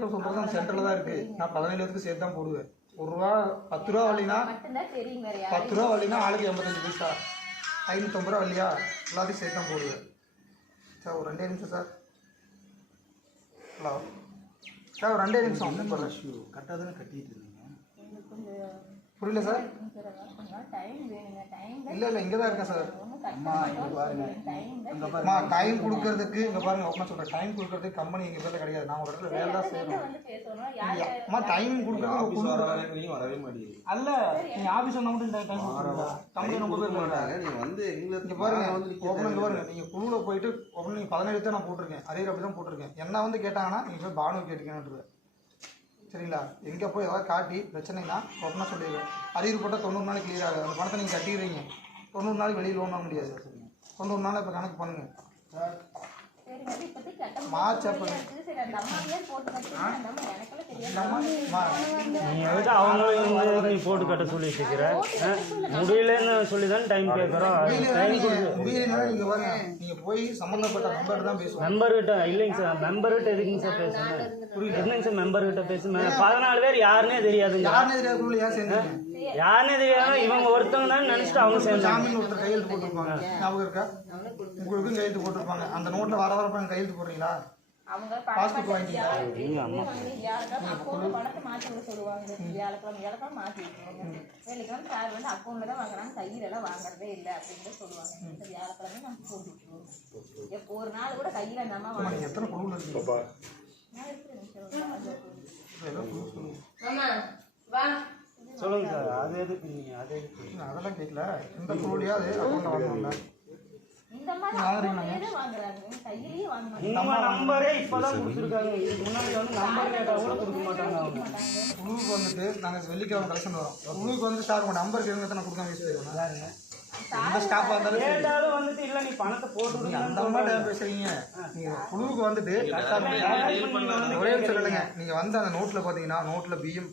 கணக்கு சொல்றது அந்த சென்டரில் தான் இருக்கு. நான் பதினேழு பேருக்கு சேர்த்து தான் போடுவேன். ஒரு ரூபா பத்து ரூபா யாரும் பத்து ரூபா வரலினா ஆளுக்கு எண்பத்தஞ்சு பைசா. ஐநூற்றம்பது ரூபா இல்லையா எல்லாத்தையும் சேர்த்து தான் போடுவேன். சார் ஒரு ரெண்டே நிமிஷம் சார். ஹலோ. சார் ஒரு ரெண்டே நிமிஷம். கரெக்டாக தானே கட்டிட்டு இருந்தீங்க. புரியல சார்? கொஞ்சம் டைம் வேணுங்க டைம் இல்லை இல்லை இங்கே தான் இருக்கேன் சார் அம்மா டைம் கொடுக்கறதுக்கு இங்கே பாருங்க ஓப்பனாக சொல்கிறேன் டைம் கொடுக்கறதுக்கு கம்பெனி எங்கள் பேரில் கிடையாது. நான் ஒரு இடத்துல வேலை தான் செய்யணும் வந்து அம்மா டைம் கொடுக்கறதுக்கு ஆஃபீஸ் வர வரைக்கும் வரவே மாட்டேங்குது. அல்ல நீங்க ஆபீஸ் வந்தா மட்டும் டைம் கம்பெனி ரொம்ப பேர் மாட்டாங்க. வந்து இங்க பாருங்க. ஓப்பன் இங்க பாருங்க. நீங்க குழுல போயிட்டு நீங்க பதினேழு தான் நான் போட்டிருக்கேன். அதே அப்படி தான் போட்டிருக்கேன். என்ன வந்து கேட்டாங்கன்னா நீங்க பானு கேட்டுக்கணுன்றது சரிங்களா? எங்க போய் ஏதாவது காட்டி பிரச்சனைனா ஓப்பனாக சொல்லிடுவேன். அரியர் போட்டால் தொண்ணூறு நாளைக்கு கிளியர் ஆகுது. அந்த பணத்தை நீங்க கட்டிடுறீங்க. தொண்ணூறு நாளைக்கு வெளியில் லோன் வாங்க முடியாது. தொண்ணூறு நாள் இப்போ கணக்கு பண்ணுங்க. சரி வந்து இப்போதைக்கு கட்ட மார்ச் அப்போ தெரியாது நீ அவங்களும் நீ போட்டு கட்ட சொல்லி இருக்கிற முடியலன்னு சொல்லி தான் டைம் கேட்குறோம் முடியலன்னா நீங்க முடியலன்னா நீங்க பாருங்க நீங்க போய் சம்பந்தப்பட்ட நம்பர் தான் பேசுவோம். மெம்பர் கிட்ட இல்லைங்க சார் மெம்பர் கிட்ட எதுக்குங்க சார் பேசணும் என்னங்க சார் மெம்பர் கிட்ட பேசுங்க பதினாலு பேர் யாருன்னே தெரியாதுங்க. தெரியாது ஏன் யாருன்னே தெரியாம இவங்க ஒருத்தவங்க தான் நினைச்சிட்டு அவங்க சேர்ந்தாங்க. ஒருத்தர் கையெழுத்து போட்டிருப்பாங்க. ஞாபகம் இருக்கா? உங்களுக்கும் கையெழுத்து போட்டிருப்பாங்க. அந்த நோட்ல வர வரப்ப கையெழுத்து போடுறீங்களா? அவங்க பாஸ்புக் அக்கௌண்ட்ல பணத்தை மாத்தி விட சொல்லுவாங்க. வியாழக்கிழமை வியாழக்கிழமை மாத்தி விட்டுருவாங்க. வெள்ளிக்கிழமை சார் வந்து அக்கௌண்ட்ல தான் வாங்குறாங்க. கையில எல்லாம் வாங்குறதே இல்லை அப்படின்னு சொல்லுவாங்க. வியாழக்கிழமை நம்ம போட்டு விட்டுருவோம். ஒரு நாள் கூட கையில அந்த அம்மா வாங்க எத்தனை குழுவில் சொல்லுங்க. சொல்லுங்க சார் அது எதுக்கு நீங்க? அது எதுக்கு? நான் அதெல்லாம் கேட்கல. இந்த குழுலையாவது அக்கௌண்ட்ல வாங்கணும்ல. இந்த மாதிரி அக்கௌண்ட்லயே தான் வாங்குறாங்க. கையிலேயே வாங்க மாட்டாங்க. நம்ம நம்பரே இப்பதான் கொடுத்துருக்காங்க இதுக்கு முன்னாடி வந்து நம்பர் கேட்டா கூட கொடுக்க மாட்டாங்க அவங்க. குழுவுக்கு வந்துட்டு நாங்கள் வெள்ளிக்கிழமை கலெக்ஷன் வரோம். குழுவுக்கு வந்து சார் உங்க நம்பர் கேளுங்க தான் கொடுக்க யூஸ் பண்ணுவோம் எந்த ஸ்டாஃபாக இருந்தாலும் சரி. கேட்டாலும் வந்துட்டு இல்ல நீ பணத்தை போட்டு அந்த மாதிரி பேசுறீங்க. நீங்க குழுவுக்கு வந்துட்டு ஒரே நிமிஷம் இல்லைங்க நீங்க வந்து அந்த நோட்ல பாத்தீங்கன்னா நோட்ல பிஎம்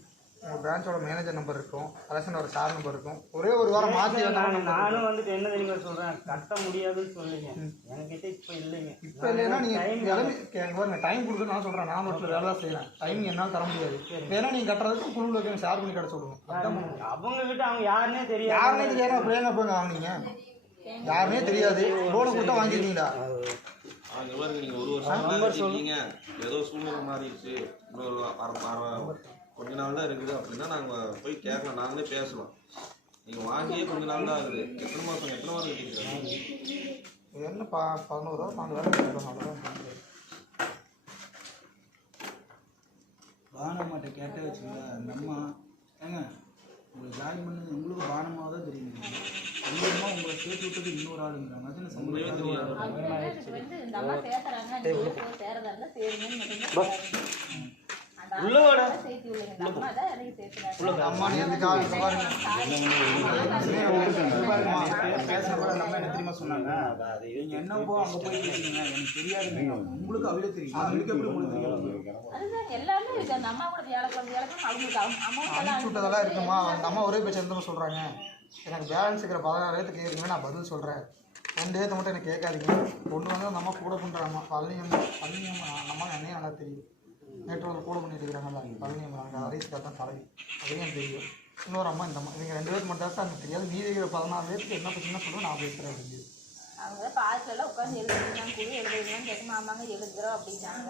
பிரான்ச்சோட மேனேஜர் நம்பர் இருக்கும். கலெக்ஷனோட சார் நம்பர் இருக்கும். ஒரே ஒரு வாரம் மாத்தி நான் வந்தாலும் நானும் வந்துட்டு என்ன தெரியுமா சொல்றேன்? கட்ட முடியாதுன்னு சொல்லுங்க. என்கிட்ட இப்ப இல்லைங்க. இப்ப இல்லைன்னா நீங்க கிளம்பி கேங்க பாருங்க டைம் கொடுக்க நான் சொல்றேன். நான் நோட்ல வேலை தான் செய்யறேன் டைம் என்னால தர முடியாது. வேணா நீங்க கட்டுறதுக்கு குழுவில் இருக்க ஷேர் பண்ணி கட்ட சொல்லுங்க. அதான் பண்ணுங்க. அவங்க கிட்ட அவங்க யாருன்னே தெரியாது. யாருனே தெரியாது. அப்புறம் ஏங்க போங்க வாங்குனீங்க? யாருனே தெரியாது. லோனு கொடுத்தா வாங்கிருக்கீங்களா? நீங்க ஒரு வருஷம் ஏதோ சூழ்நிலை மாறிடுச்சு. இன்னொரு கொஞ்ச நாள் தான் இருக்குது அப்படின்னா நாங்க போய் கேட்கலாம் நாங்களே பேசலாம் நீங்க வாங்கியே கொஞ்ச நாள் தான் ஆகுது எத்தனை மாசம் எத்தனை மாதம் கட்டிருக்காங்க? இது என்ன பா பதினோரு ரூபா பன்னெண்டு பானம்மாட்ட கேட்டே வச்சுக்கோங்க. அந்த அம்மா ஏங்க உங்களை ஜாயின் பண்ணது உங்களுக்கு பானமாக தான் தெரியுங்க அம்மா உங்களை சேர்த்து விட்டது இன்னொரு ஆளுங்கிறாங்க அது தெரியாது வந்து வந்து சொல்றாங்க. தெரியுமா சொன்னாங்க நீங்க என்ன போ அங்க போய் எனக்கு தெரியாதுங்க உங்களுக்கு அவளே தெரியும் அவளுக்கு எப்படி உங்களுக்கு எல்லாமே இருக்கு. அந்த அம்மா கூட வியாழக்கிழமை வியாழக்கிழமை அவங்களுக்கு அமௌண்ட் எல்லாம் அனுப்பிச்சு விட்டதெல்லாம் இருக்குமா? அந்த அம்மா ஒரே பேச்சு எந்த சொல்கிறாங்க எனக்கு பேலன்ஸ் இருக்கிற பதினாறாயிரத்துக்கு கேட்குறீங்க நான் பதில் சொல்கிறேன் ரெண்டு ஏற்ற மட்டும் எனக்கு கேட்காதீங்க. ஒன்று வந்து அந்த அம்மா கூட பண்ணுற அம்மா பழனி அம்மா பழனி அம்மா அந்த அம்மா என்னையும் நல்லா தெரியும். நேற்று ஒரு கூட பண்ணிட்டு இருக்கிறாங்கல்ல பழனி அம்மா தான் தலைவி அதையும் தெரியும். இன்னொரு அம்மா இந்த அம்மா இவங்க ரெண்டு பேருக்கு மட்டும் தான் எனக்கு தெரியாது. மீதி இருக்கிற பதினாறு பேருக்கு என்ன பிரச்சனை சொல்லுவேன் நான் பேசுகிறேன் அப்படின்னு அவங்க பாத்துல எல்லாம் உட்காந்து எழுதுறீங்களான்னு கூட எழுதுறீங்களான்னு கேட்கும் ஆமாங்க எழுதுறோம் அப்படின்னாங்க.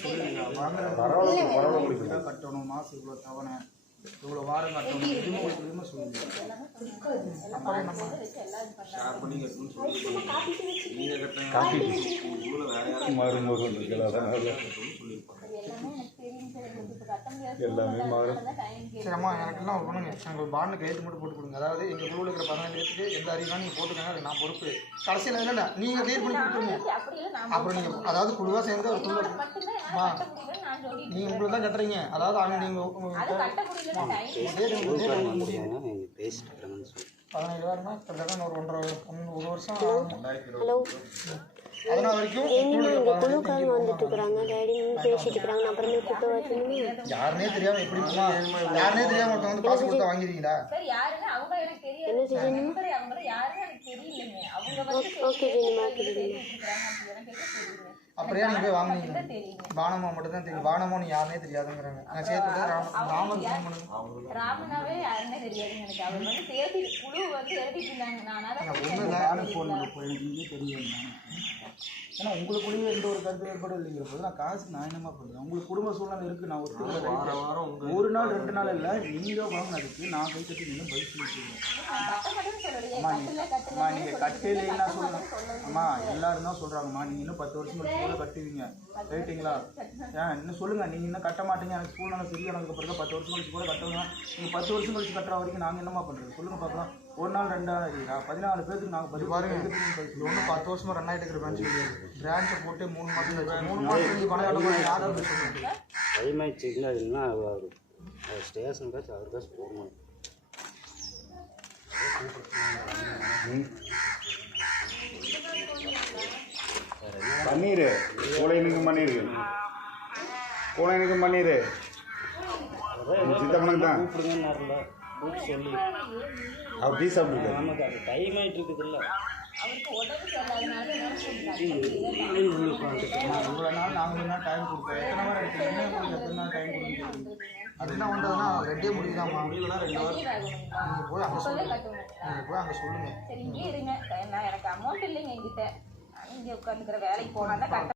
சரி குழு கட்டணும் மாசம் இவ்வளோ தவணை. இவ்வளோ வாரம் கட்டணும் வச்சு எல்லாம் இது பண்ணாங்க ஷேர் பண்ணி கட்டணும்னு சொல்லி நீங்க கட்டுங்க உள்ள வேற யாரும் கட்டணும்னு சொல்லியிருப்பாங்க எல்லாமே எனக்கு தெரியும் சார் எனக்கு இப்போ கட்ட முடியாது எல்லாமே டைம் சரி அம்மா எனக்கெல்லாம் ஒரு பண்ணுங்க எனக்கு ஒரு பாண்டு கையெழுத்து மட்டும் போட்டு கொடுங்க. அதாவது எங்கள் குழுவில் இருக்கிற பதினாறு பேருக்கு எந்த அறிவாக நீங்கள் போட்டுக்கங்க அது நான் பொறுப்பு. கடைசியில் இல்லைண்ணா நீங்கள் கிளியர் பண்ணி கொடுத்துருங்க இல்லை அப்புறம் நீங்கள் அதாவது குழுவாக சேர்ந்து ஒரு குழு நீங்கள் உங்களுக்கு தான் கட்டுறீங்க. அதாவது அவங்க நீங்கள் முடியும் பதினேழு வாரம்னா கிட்டத்தட்ட ஒரு ஒன்றரை ஒன்று ஒரு வருஷம் ஆகும். ஹலோ. அதனால் வரைக்கும் எங்கேயுமே இந்த குழுக்காரங்க வந்துட்டு இருக்கிறாங்க டேடி பேசிட்டு இருக்கிறாங்க நான் அப்புறமே கூப்பிட்டு வச்சுன்னு யாருனே தெரியாமல் எப்படி இருக்குமா யாருனே தெரியாமல் ஒருத்தவங்க வந்து காசு கொடுத்தா தெரியாது. என்ன வந்து ஓகே ஜெனிமா ஓகே ஜெனிமா. இருக்காங்க அப்படி எனக்கு என்ன தெரியுங்க அப்படியே நீங்க போய் வாங்குனீங்க. பானமா மட்டும் தான் தெரியும். பானமோ நீ யாருனே தெரியாதுங்கிறாங்க. நான் சேர்த்து ராமர் பண்ணுங்க. ராமனாவே யாருன்னே தெரியாதுங்க எனக்கு. அவர் வந்து பேசி குழு வந்து எழுதிட்டு இருந்தாங்க. நான் போய் ஃபோன் தெரியும் ஏன்னா உங்களுக்குள்ளேயே எந்த ஒரு கருத்து ஏற்படும் இல்லைங்கிற போது நான் காசு நான் என்னமா பண்ணுறேன் உங்களுக்கு குடும்ப சூழ்நிலை இருக்குது நான் வார வாரம் உங்க ஒரு நாள் ரெண்டு நாள் இல்லை நீங்கள் வாங்கினதுக்கு நான் கை கட்டி நீங்கள் பதில் சொல்லிட்டு அம்மா நீங்கள் கட்டையிலேன்னா சொல்லுங்க. அம்மா எல்லாரும் தான் சொல்கிறாங்கம்மா நீங்கள் இன்னும் பத்து வருஷம் கூட கட்டுவீங்க. ரைட்டுங்களா ஏன் இன்னும் சொல்லுங்கள் நீங்கள் இன்னும் கட்ட மாட்டீங்க. எனக்கு சூழ்நிலை சரியானதுக்கு அப்புறம் தான் பத்து வருஷம் கழிச்சு கூட கட்டுவாங்க நீங்கள் பத்து வருஷம் கழிச்சு கட்டுற வரைக்கும் நாங்கள் என்னம்மா பண்ணுறது சொல்லுங்கள் பார்க்கலாம். ஒரு நாள் ரெண்டு நாள் இல்லையா பதினாலு பேருக்கு நாங்கள் பதில் பாருங்க. ஒன்றும் பத்து வருஷமா ரன் ஆகிட்டு இருக்கிற பிரான்ச் கிடையாது. பிரான்ச்சை போட்டு மூணு மாதம் மூணு மாதம் பணம் வந்து சொல்லுங்க. டைம் ஆயிடுச்சுங்களா இல்லைன்னா அவர் அவருக்காச்சும் போகணும் பன்னீர். கோழைனுக்கு பன்னீர். கோழைனுக்கு பன்னீர். சித்தப்பனுக்கு தான். சொல்லி. அவர் டீ சாப்பிட்டுருக்காரு. நமக்கு அது டைம் ஆயிட்டு இருக்குதுல்ல. இவ்வளோ நாள் நாங்கள் என்ன டைம் எத்தனை எடுத்து எத்தனை நாள் டைம் அது என்ன பண்ணுறதுன்னா ரெண்டே முடியுதாம்மா? முடியலன்னா ரெண்டு ஆகுங்களா? நீங்கள் போய் அங்கே இப்பவே சொல்லுங்க. கட்டுவீங்களா? நீங்கள் போய் அங்கே சொல்லுங்க. சரி இங்கே உட்காந்துக்கிற வேலைக்கு போனால் தான்